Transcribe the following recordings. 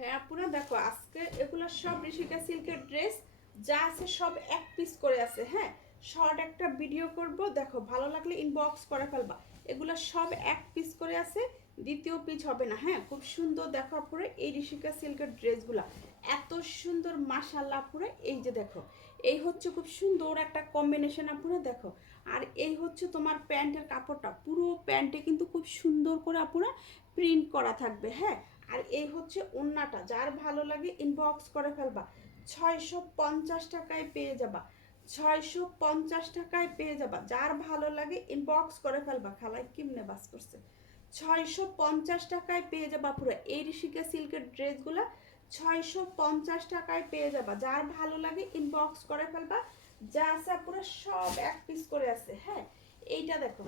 হ্যাঁ আপুরা দেখো আজকে এগুলো সব ঋষিকা সিল্কের ড্রেস যা আছে সব এক পিস করে আছে। হ্যাঁ, শর্ট একটা ভিডিও করব, দেখো ভালো লাগলে ইনবক্স করে ফেলবা। এগুলো সব এক পিস করে আছে, দ্বিতীয় পিস হবে না। হ্যাঁ, খুব সুন্দর দেখো আপুরা এই ঋষিকা সিল্কের ড্রেসগুলো এত সুন্দর মাশাআল্লাহ আপুরা। এই যে দেখো, এই হচ্ছে খুব সুন্দর একটা কম্বিনেশন আপুরা দেখো। আর এই হচ্ছে তোমার প্যান্টের কাপড়টা, পুরো প্যান্টে কিন্তু খুব সুন্দর করে আপুরা প্রিন্ট করা থাকবে। হ্যাঁ, আর এই হচ্ছে ওন্নাটা, যার ভালো লাগে ইনবক্স করে ফেলবা। 650 টাকায় পেয়ে যাবা, 650 টাকায় পেয়ে যাবা। যার ভালো লাগে ইনবক্স করে ফেলবা। খালাই কিমনে বাস করছে, 650 টাকায় পেয়ে যাবা পুরো এই ঋষিকা সিল্কের ড্রেসগুলা। 650 টাকায় পেয়ে যাবা, যার ভালো লাগে ইনবক্স করে ফেলবা। যা আছে পুরো সব এক পিস করে আছে। হ্যাঁ, এইটা দেখো,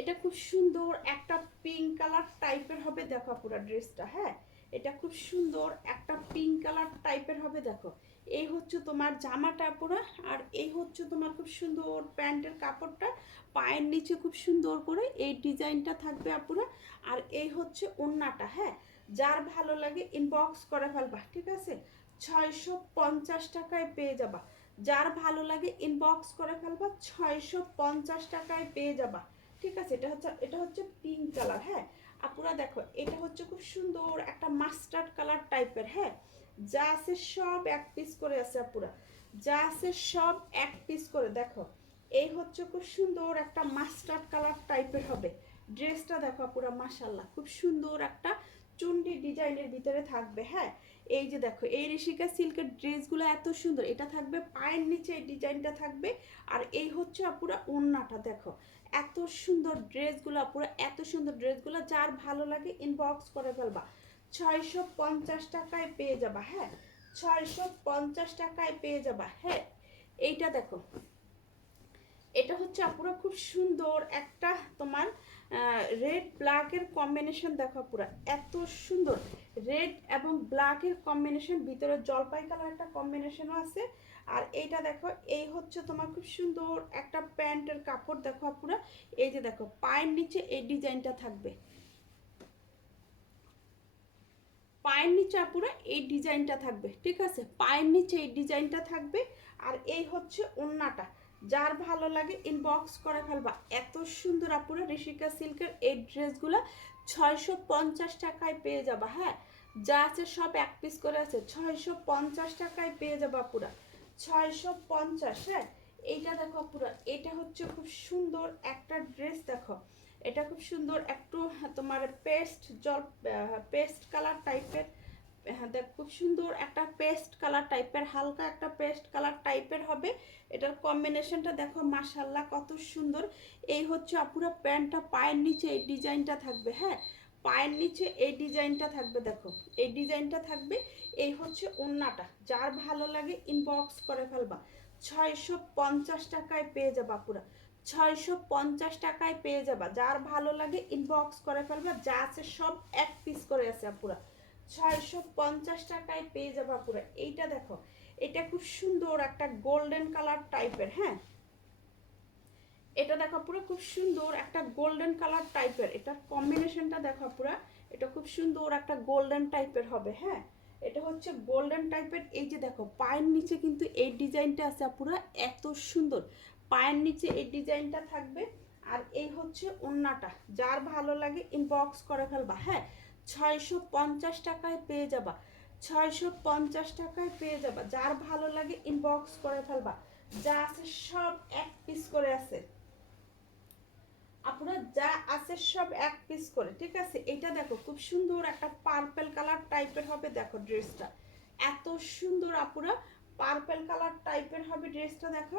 এটা খুব সুন্দর একটা পিঙ্ক কালার টাইপের হবে দেখো পুরো ড্রেসটা। হ্যাঁ, এটা খুব সুন্দর একটা পিঙ্ক কালার টাইপের হবে দেখো। এই হচ্ছে তোমার জামাটা পুরো, আর এই হচ্ছে তোমার খুব সুন্দর প্যান্টের কাপড়টা। পায়ের নিচে খুব সুন্দর করে এই ডিজাইনটা থাকবে আপুরা। আর এই হচ্ছে ওড়নাটা। হ্যাঁ, যার ভালো লাগে ইনবক্স করে ফেলবা। ঠিক আছে, 650 টাকায় পেয়ে যাবা। যার ভালো লাগে ইনবক্স করে ফেলবা, 650 টাকায় পেয়ে যাবা। ঠিক আছে, এটা হচ্ছে পিঙ্ক কালার। হ্যাঁ আপুরা দেখো, এটা হচ্ছে খুব সুন্দর একটা মাস্টার্ড কালার টাইপের। হ্যাঁ, যা আছে সব এক পিস করে আছে আপুরা, যা আছে সব এক পিস করে। দেখো, এই হচ্ছে খুব সুন্দর একটা মাস্টার্ড কালার টাইপের হবে ড্রেসটা। দেখো আপুরা মাশাল্লাহ, খুব সুন্দর একটা চুন্ডি ডিজাইনের ভিতরে থাকবে। হ্যাঁ, এই যে দেখো এই ঋষিকা সিল্কের ড্রেসগুলো এত সুন্দর, এটা থাকবে পায়ের নিচে, এই ডিজাইনটা থাকবে। আর এই হচ্ছে আপুরা ওড়নাটা। দেখো এত সুন্দর ড্রেসগুলো পুরো, এত সুন্দর ড্রেসগুলো যার ভালো লাগে ইনবক্স করে ফেলবা। 650 টাকায় পেয়ে যাবা। হ্যাঁ, 650 টাকায় পেয়ে যাবা। হ্যাঁ, এইটা দেখো, এটা হচ্ছে আপুরা খুব সুন্দর একটা তোমার রেড ব্ল্যাকের কম্বিনেশন। দেখো পুরা এত সুন্দর রেড এবং ব্ল্যাকের কম্বিনেশন, ভিতরে জলপাই কালার একটা কম্বিনেশনও আছে। আর এইটা দেখো, এই হচ্ছে তোমার খুব সুন্দর একটা প্যান্টের কাপড়। দেখো আপুরা, এই যে দেখো পায়ের নিচে এই ডিজাইনটা থাকবে, পায়ের নিচে আপুরা এই ডিজাইনটা থাকবে। ঠিক আছে, পায়ের নিচে এই ডিজাইনটা থাকবে। আর এই হচ্ছে ওড়নাটা, যার ভালো লাগে ইনবক্স করে ফেলবা। এত সুন্দর আপুরা ঋষিকা সিল্কের এই ড্রেসগুলো 650 টাকায় পেয়ে যাবা। হ্যাঁ, যা আছে সব এক পিস করে আছে, 650 টাকায় পেয়ে যাবা পুরা, 650। হ্যাঁ, এইটা দেখো পুরা, এটা হচ্ছে খুব সুন্দর একটা ড্রেস। দেখো এটা খুব সুন্দর একটু তোমার পেস্ট জল, পেস্ট কালার টাইপের। হ্যাঁ দেখ, খুব সুন্দর একটা পেস্ট কালার টাইপের, হালকা একটা পেস্ট কালার টাইপের হবে। এটার কম্বিনেশনটা দেখো মাশাল্লাহ কত সুন্দর। এই হচ্ছে আপুরা প্যান্টটা, পায়ের নিচে এই ডিজাইনটা থাকবে। হ্যাঁ, পায়ের নিচে এই ডিজাইনটা থাকবে। দেখো এই ডিজাইনটা থাকবে। এই হচ্ছে ওড়নাটা, যার ভালো লাগে ইনবক্স করে ফেলবা। 650 টাকায় পেয়ে যাবা পুরা, 650 টাকায় পেয়ে যাবা। যার ভালো লাগে ইনবক্স করে ফেলবা। যা আছে সব এক পিস করে আছে পুরা, 650 টাকায় পেয়ে যাবা পুরো। এইটা দেখো, এটা খুব সুন্দর একটা গোল্ডেন কালার টাইপের। হ্যাঁ, এটা দেখো পুরো খুব সুন্দর একটা গোল্ডেন কালার টাইপের, এটার কম্বিনেশনটা দেখো পুরো, এটা খুব সুন্দর একটা গোল্ডেন টাইপের হবে। হ্যাঁ, এটা হচ্ছে গোল্ডেন টাইপের। এই যে দেখো পায়ের নিচে কিন্তু এই ডিজাইনটা আছে পুরো, এত সুন্দর পায়ের নিচে এই ডিজাইনটা থাকবে। আর এই হচ্ছে ওড়নাটা, যার ভালো লাগে ইনবক্স করে ফেলবা। হ্যাঁ, 650 টাকায় পেয়ে যাবা, 650 টাকায় পেয়ে যাবা। যার ভালো লাগে ইনবক্স করে ফেলবা। যা আছে সব এক পিস করে আছে আপনার, যা আছে সব এক পিস করে। ঠিক আছে, এটা দেখো খুব সুন্দর একটা পার্পল কালার টাইপের হবে। দেখো ড্রেসটা এত সুন্দর আপুরা, পার্পল কালার টাইপের হবে ড্রেসটা। দেখো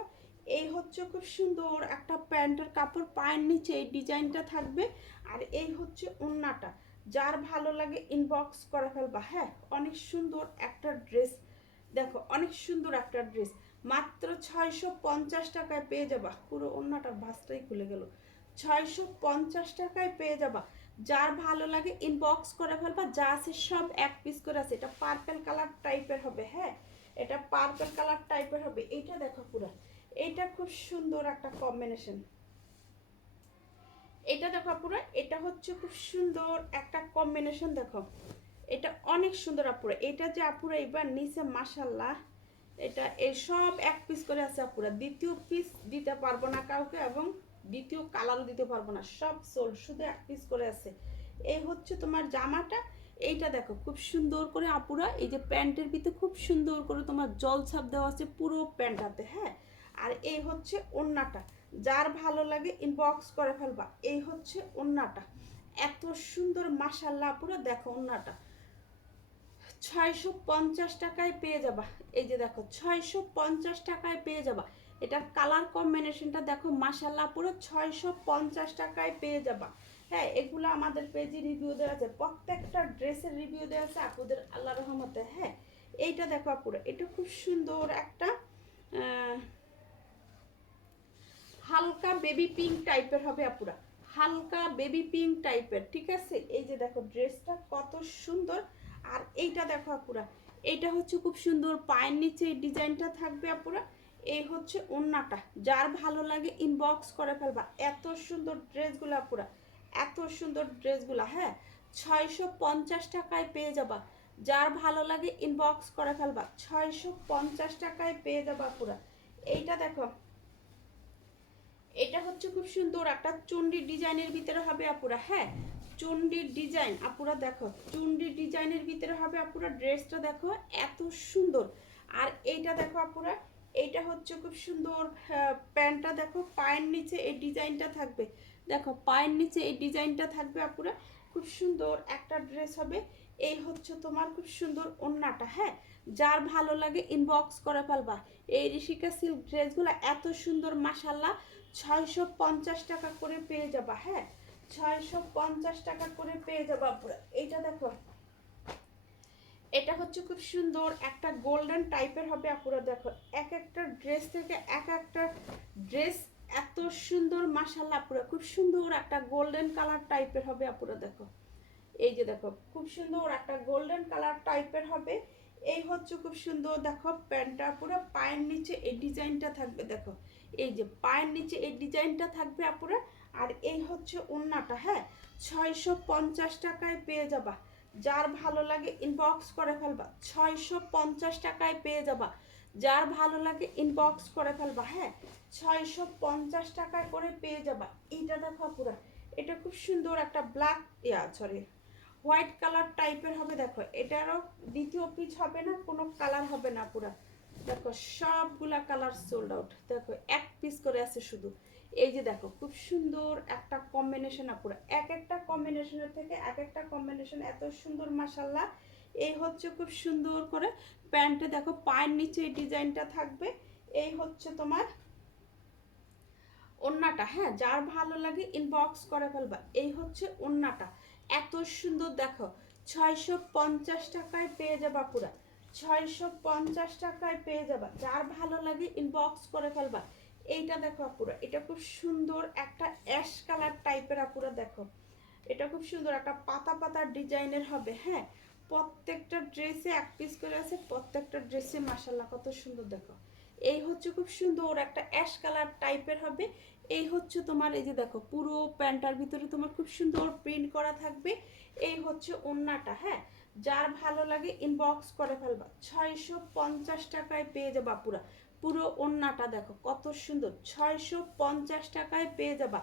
এই হচ্ছে খুব সুন্দর একটা প্যান্টের কাপড়, পায়ের নিচে এই ডিজাইনটা থাকবে। আর এই হচ্ছে ওড়নাটা, যার ভালো লাগে ইনবক্স করে ফেলবা। হ্যাঁ, অনেক সুন্দর একটা ড্রেস। দেখো অনেক সুন্দর একটা ড্রেস, মাত্র 650 টাকায় পেয়ে যাবা। পুরো ওড়নাটার ভাঁজটাই খুলে গেল। 650 টাকায় পেয়ে যাবা। যার ভালো লাগে ইনবক্স করে ফেলবা। যা আছে সব এক পিস করে আছে। এটা পার্পল কালার টাইপের হবে। হ্যাঁ, এটা পার্পল কালার টাইপের হবে। এইটা দেখো পুরো, এইটা খুব সুন্দর একটা কম্বিনেশন। এটা দেখো পুরো, এটা হচ্ছে খুব সুন্দর একটা কম্বিনেশন। দেখো এটা অনেক সুন্দর আপুরা, এটা যে আপুরা এবার নিচে মাশাল্লাহ, এটা এই সব এক পিস করে আছে আপুরা, দ্বিতীয় পিস দিতে পারবো না কাউকে, এবং দ্বিতীয় কালারও দিতে পারবো না, সব সোল, শুধু এক পিস করে আছে। এই হচ্ছে তোমার জামাটা। এইটা দেখো খুব সুন্দর করে আপুরা, এই যে প্যান্টের ভিতরে খুব সুন্দর করে তোমার জল ছাপ দেওয়া আছে পুরো প্যান্টটাতে, হ্যাঁ। আর এই হচ্ছে ওড়নাটা, যার ভালো লাগে ইনবক্স করে ফেলবা। এই হচ্ছে ওড়নাটা, এত সুন্দর মাশাল্লাহ আপুরা, দেখো ওড়নাটা 650 টাকায় পেয়ে যাবা। এই যে দেখো 650 টাকায় পেয়ে যাবা। এটার কালার কম্বিনেশনটা দেখো মাশাল্লাহ, পুরো 650 টাকায় পেয়ে যাবা। হ্যাঁ, এগুলো আমাদের পেজে রিভিউ দেওয়া আছে, প্রত্যেকটা ড্রেসের রিভিউ দেওয়া আছে আপুদের আল্লাহ রহমতে। হ্যাঁ, এইটা দেখো আপুরা, এটা খুব সুন্দর একটা হালকা বেবি পিঙ্ক টাইপের হবে আপুরা, হালকা বেবি পিঙ্ক টাইপের, ঠিক আছে। এই যে দেখো ড্রেসটা কত সুন্দর। আর এইটা দেখো আপুরা, এইটা হচ্ছে খুব সুন্দর, পায়ের নিচে এই ডিজাইনটা থাকবে আপুরা। এই হচ্ছে ওড়নাটা, যার ভালো লাগে ইনবক্স করে ফেলবা। এত সুন্দর ড্রেসগুলো আপুরা, এত সুন্দর ড্রেসগুলো, হ্যাঁ। 650 টাকায় পেয়ে যাবা, যার ভালো লাগে ইনবক্স করে ফেলবা। 650 টাকায় পেয়ে যাবা আপুরা। এইটা দেখো, এটা হচ্ছে খুব সুন্দর একটা চুন্ডি ডিজাইনের ভিতরে হবে আপুরা, হ্যাঁ। চুন্ডির ডিজাইন আপুরা দেখো, চুন্ডির ডিজাইনের ভিতরে হবে আপুরা। ড্রেসটা দেখো এত সুন্দর। আর এইটা দেখো আপুরা, এইটা হচ্ছে খুব সুন্দর। প্যান্টটা দেখো, পায়ের নিচে এই ডিজাইনটা থাকবে, দেখো পায়ের নিচে এই ডিজাইনটা থাকবে আপুরা, খুব সুন্দর একটা ড্রেস হবে। এই হচ্ছে তোমার খুব সুন্দর ওড়নাটা, হ্যাঁ। যার ভালো লাগে ইনবক্স করে ফেলবা। এই ঋষিকা সিল্ক ড্রেসগুলো এত সুন্দর মাশাল্লাহ, 650 টাকা করে পেয়ে যাবা, হ্যাঁ। 650 টাকা করে পেয়ে যাবা পুরো। এইটা দেখো, এটা হচ্ছে খুব সুন্দর একটা গোল্ডেন টাইপের হবে আপুরা, দেখো এক একটা ড্রেস থেকে এক একটা ড্রেস এত সুন্দর মাশাল্লাহ আপুরা, খুব সুন্দর একটা গোল্ডেন কালার টাইপের হবে আপুরা, দেখো। এই যে দেখো খুব সুন্দর একটা গোল্ডেন কালার টাইপের হবে। এই হচ্ছে খুব সুন্দর, দেখো প্যান্টটা পুরো পায়ের নিচে এই ডিজাইনটা থাকবে, দেখো এই যে পায়ের নিচে এই ডিজাইনটা থাকবে আপুরা। আর এই হচ্ছে ওড়নাটা, হ্যাঁ। 650 টাকায় পেয়ে যাবা, যার ভালো লাগে ইনবক্স করে ফেলবা। 650 টাকায় পেয়ে যাবা, যার ভালো লাগে ইনবক্স করে ফেলবা, হ্যাঁ। 650 টাকায় করে পেয়ে যাবা। এইটা দেখো আপুরা, এটা খুব সুন্দর একটা ব্ল্যাক, সরি, হোয়াইট কালার টাইপের হবে, দেখো এটারও দ্বিতীয় পিচ হবে না, কোনো কালার হবে না পুরা, দেখো সবগুলা কালার সোল্ড আউট, দেখো এক পিস করে আছে শুধু। এই যে দেখো খুব সুন্দর একটা কম্বিনেশন আপুরা, এক একটা কম্বিনেশনের থেকে এক একটা কম্বিনেশন এত সুন্দর মাশাল্লাহ। এই হচ্ছে খুব সুন্দর করে প্যান্টে দেখো পায়ের নিচে এই ডিজাইনটা থাকবে। এই হচ্ছে তোমার ওড়নাটা, হ্যাঁ। যার ভালো লাগে ইনবক্স করে ফেলবা। এই হচ্ছে ওড়নাটা, এত সুন্দর, দেখো 650 টাকায় পেয়ে যাবা পুরা, 650 টাকায় পেয়ে যাবা, যার ভালো লাগে ইনবক্স করে ফেলবা। এইটা দেখো আপুরা, এটা খুব সুন্দর একটা অ্যাশ কালার টাইপের আপুরা, দেখো এটা খুব সুন্দর একটা পাতা পাতা ডিজাইনের হবে, হ্যাঁ। প্রত্যেকটা ড্রেসে এক পিস করে আছে, প্রত্যেকটা ড্রেসে মাশাল্লাহ কত সুন্দর, দেখো এই হচ্ছে খুব সুন্দর একটা অ্যাশ কালার টাইপের হবে। এই হচ্ছে তোমার, এই যে দেখো পুরো প্যান্টার ভিতরে তোমার খুব সুন্দর প্রিন্ট করা থাকবে। এই হচ্ছে ওড়নাটা, হ্যাঁ। যার ভালো লাগে ইনবক্স করে ফেলবা। 650 টাকায় পেয়ে যাবা পুরা, পুরো ওড়নাটা দেখো কত সুন্দর, 650 টাকায় পেয়ে যাবা।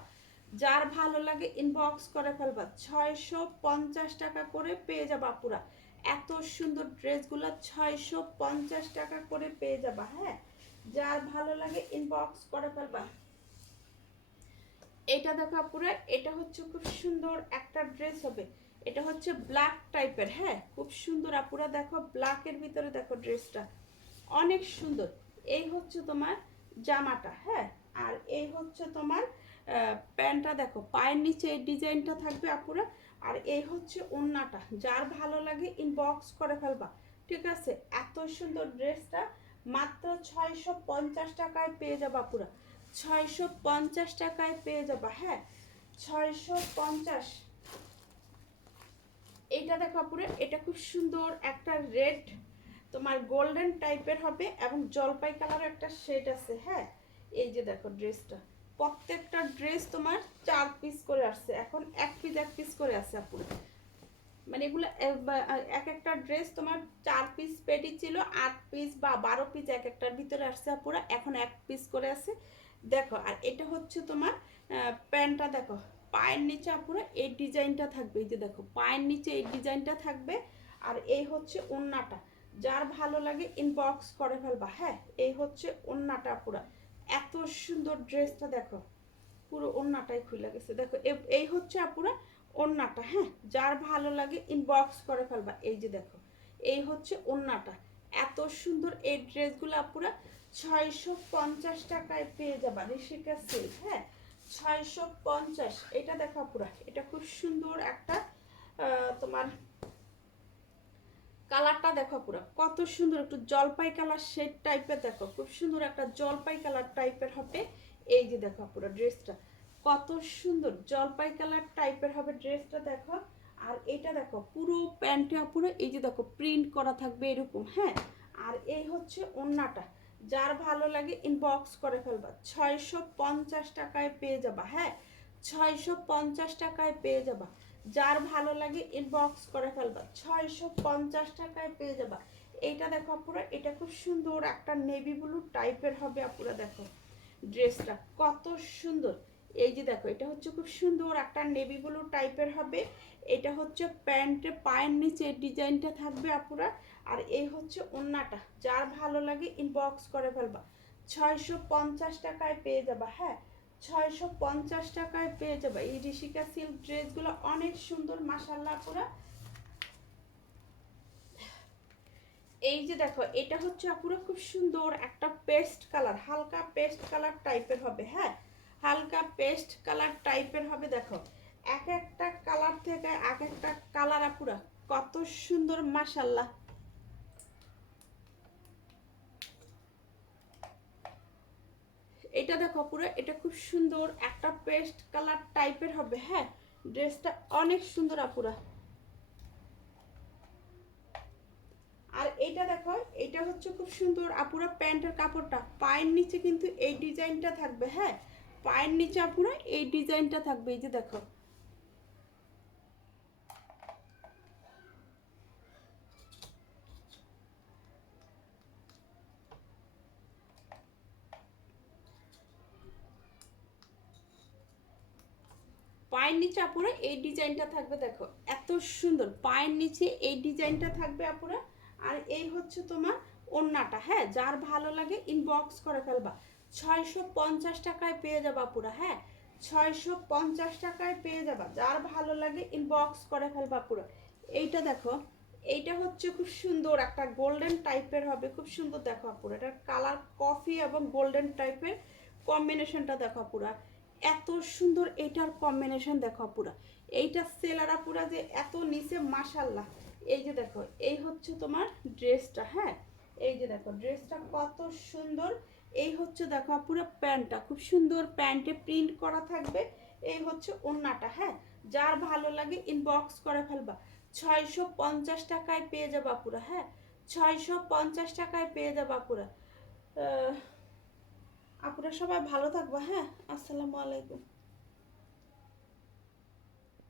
যার ভালো লাগে ইনবক্স করে ফেলবা। 650 টাকা করে পেয়ে যাবা পুরা, এত সুন্দর ড্রেসগুলো 650 টাকা করে পেয়ে যাবা, হ্যাঁ। যার ভালো লাগে ইনবক্স করে ফেলবা। এটা দেখো আপুরা, এটা হচ্ছে খুব সুন্দর একটা ড্রেস হবে, এটা হচ্ছে ব্ল্যাক টাইপের, হ্যাঁ। খুব সুন্দর আপুরা, দেখো ব্ল্যাকের ভিতরে দেখো ড্রেসটা অনেক সুন্দর। এই হচ্ছে তোমার জামাটা, হ্যাঁ। আর এই হচ্ছে তোমার প্যান্টটা, দেখো পায়ের নিচে এই ডিজাইনটা থাকবে আপুরা। আর এই হচ্ছে ওড়নাটা, যার ভালো লাগে ইনবক্স করে ফেলবা, ঠিক আছে। এত সুন্দর ড্রেসটা মাত্র 650 টাকায় পেয়ে যাবা পুরা, 650 টাকায় পেয়ে যাবা, হ্যাঁ। 650। এইটা দেখো পুরো, এটা খুব সুন্দর একটা রেড তোমার গোল্ডেন টাইপের হবে, এবং জলপাই কালার একটা শেড আছে, হ্যাঁ। এই যে দেখো ড্রেসটা, প্রত্যেকটা ড্রেস তোমার 4 পিস করে আসছে, এখন এক পিস করে আছে আপুরা। মানে এগুলো এক একটা ড্রেস তোমার 4 পিস পেটি ছিল, 8 পিস বা 12 পিস এক একটার ভিতরে আসছে পুরো, এখন 1 পিস করে আছে দেখো। আর এটা হচ্ছে তোমার প্যান্টটা দেখো, পায়ের নিচে পুরো এই ডিজাইনটা থাকবে, এই যে দেখো পায়ের নিচে এই ডিজাইনটা থাকবে। আর এই হচ্ছে ওড়নাটা, যার ভালো লাগে ইনবক্স করে ফেলবা। হ্যাঁ, এই হচ্ছে ওড়নাটা পুরো, এত সুন্দর ড্রেসটা দেখো, পুরো ওড়নাটাই খুলে গেছে দেখো। এই হচ্ছে আপুরা ওড়নাটা। হ্যাঁ, যার ভালো লাগে ইনবক্স করে ফেলবা। এই যে দেখো, এই হচ্ছে ওড়নাটা, এত সুন্দর এই ড্রেসগুলো আপুরা 650 টাকায় পেয়ে যাবা ঋষিকা সিল্ক। হ্যাঁ, 650। এটা দেখো আপুরা, এটা খুব সুন্দর একটা তোমার কালারটা দেখো পুরো কত সুন্দর, একটু জলপাই কালার শেড টাইপের দেখো, খুব সুন্দর একটা জলপাই কালার টাইপের হবে। এই যে দেখো পুরো ড্রেসটা কত সুন্দর জলপাই কালার টাইপের হবে ড্রেসটা দেখো। আর এটা দেখো পুরো প্যান্টে পুরো এই যে দেখো প্রিন্ট করা থাকবে এরকম। হ্যাঁ, আর এই হচ্ছে ওড়নাটা, যার ভালো লাগে ইনবক্স করে ফেলবা। 650 টাকায় পেয়ে যাবা। হ্যাঁ, 650 টাকায় পেয়ে যাবা, যার ভালো লাগে ইনবক্স করে ফেলবা। 650 টাকায় পেয়ে যাবা। এইটা দেখো আপুরা, এটা খুব সুন্দর একটা নেভি ব্লু টাইপের হবে আপুরা দেখো ড্রেসটা কত সুন্দর। এই যে দেখো, এটা হচ্ছে খুব সুন্দর একটা নেভি ব্লু টাইপের হবে। এটা হচ্ছে প্যান্টে পায়ের নিচে ডিজাইনটা থাকবে আপুরা। আর এই হচ্ছে ওড়নাটা, যার ভালো লাগে ইনবক্স করে ফেলবা। 650 টাকায় পেয়ে যাবা। হ্যাঁ, 650 টাকায় পেয়ে যাবে এই ঋষিকা সিল্ক ড্রেসগুলো, অনেক সুন্দর মাশাআল্লাহ পুরা। এই যে দেখো, এটা হচ্ছে আপুরা খুব সুন্দর একটা পেস্ট কালার, হালকা পেস্ট কালার টাইপের হবে। হ্যাঁ, হালকা পেস্ট কালার টাইপের হবে দেখো, এক একটা কালার থেকে এক একটা কালার আপুরা কত সুন্দর মাশাআল্লাহ। এটা দেখো পুরো, এটা খুব সুন্দর একটা পেস্ট কালার টাইপের হবে। হ্যাঁ, ড্রেসটা অনেক সুন্দর আপুরা। আর এইটা দেখো, এটা হচ্ছে খুব সুন্দর আপুরা প্যান্টের কাপড়টা, পায়ের নিচে কিন্তু এই ডিজাইনটা থাকবে। হ্যাঁ, পায়ের নিচে আপুরা এই ডিজাইনটা থাকবে, এই যে দেখো। পায়ের নিচে আপুরা এই ডিজাইনটা থাকবে দেখো, এত সুন্দর পায়ের নিচে এই ডিজাইনটা থাকবে আপুরা। আর এই হচ্ছে তোমার ওড়নাটা। হ্যাঁ, যার ভালো লাগে ইনবক্স করে ফেলবা। 650 টাকায় পেয়ে যাবা আপুরা। হ্যাঁ, 650 টাকায় পেয়ে যাবা, যার ভালো লাগে ইনবক্স করে ফেলবা পুরো। এইটা দেখো, এইটা হচ্ছে খুব সুন্দর একটা গোল্ডেন টাইপের হবে, খুব সুন্দর দেখো আপুরা, এটার কালার কফি এবং গোল্ডেন টাইপের কম্বিনেশনটা দেখো পুরা, এত সুন্দর এটার কম্বিনেশন দেখো পুরা। এইটা সেলারা পুরা যে এত নিচে মাশাল্লাহ। এই যে দেখো, এই হচ্ছে তোমার ড্রেসটা। হ্যাঁ, এই যে দেখো ড্রেসটা কত সুন্দর। এই হচ্ছে দেখো পুরো প্যান্টটা খুব সুন্দর, প্যান্টে প্রিন্ট করা থাকবে। এই হচ্ছে ওড়নাটা। হ্যাঁ, যার ভালো লাগে ইনবক্স করে ফেলবা। 650 টাকায় পেয়ে যাবা পুরা। হ্যাঁ, 650 টাকায় পেয়ে যাবা পুরা। আপুরা সবাই ভালো থাকবা। হ্যাঁ, আসসালামু আলাইকুম।